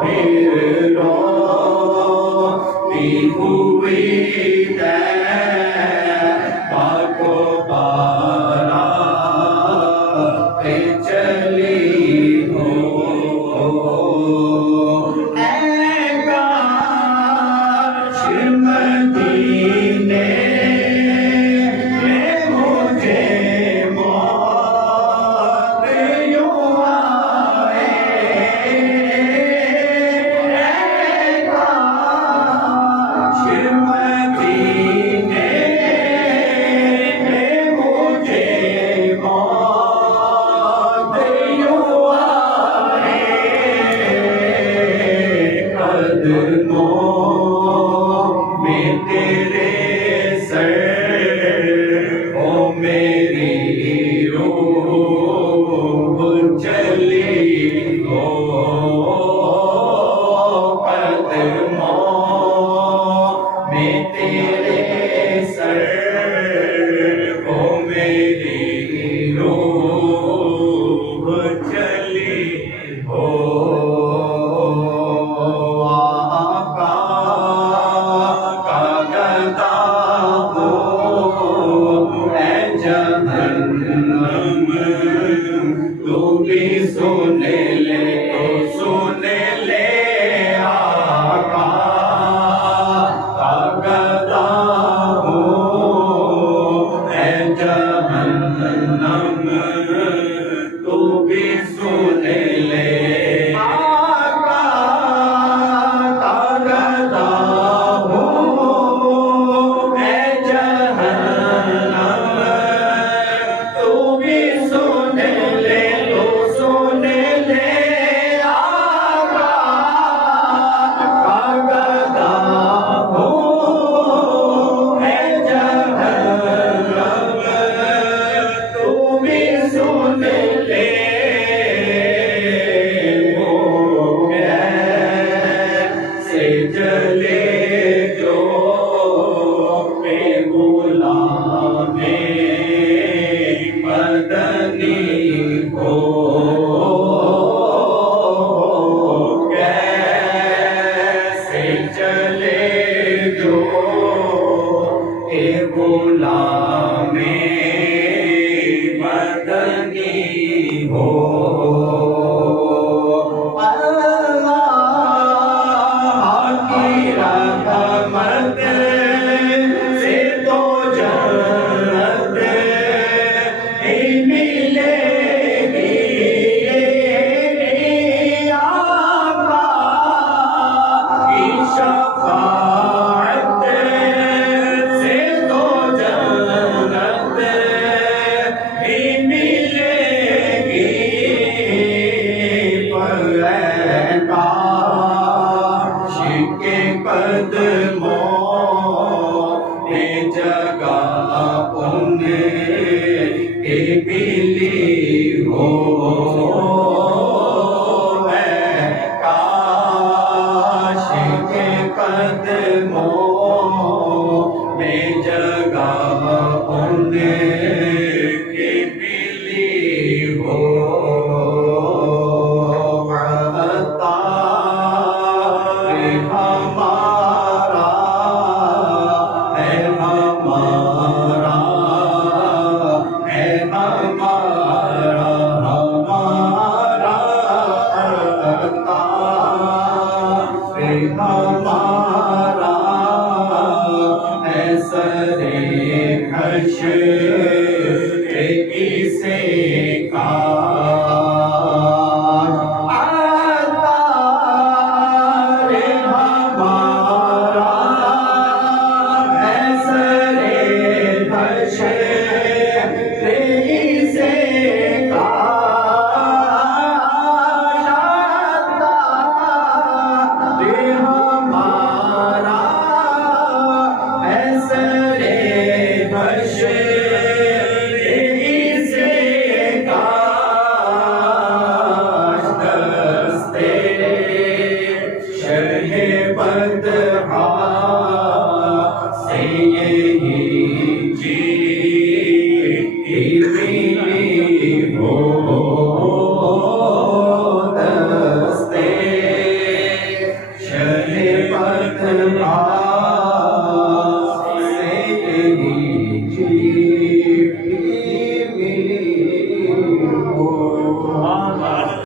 फिर रोती हुई पाको पारा पे चली हो काश मदीने में मुझे मौत यूं आए काश मदीने में मुझे मौत यूं आए कदमों में तेरे सर ओ मेरी रूह चली हो कदमों में तेरे सर ओ मेरी रूह चली हो आका का गदा हो ऐ जहन्नम तू भी सुन ले तो सुन ले आका का गदा हो ऐ जहन्नम तू भी सुन ले आका का गदा हो ऐ जहन्नम तू भी सुन ले तो सुन ले आ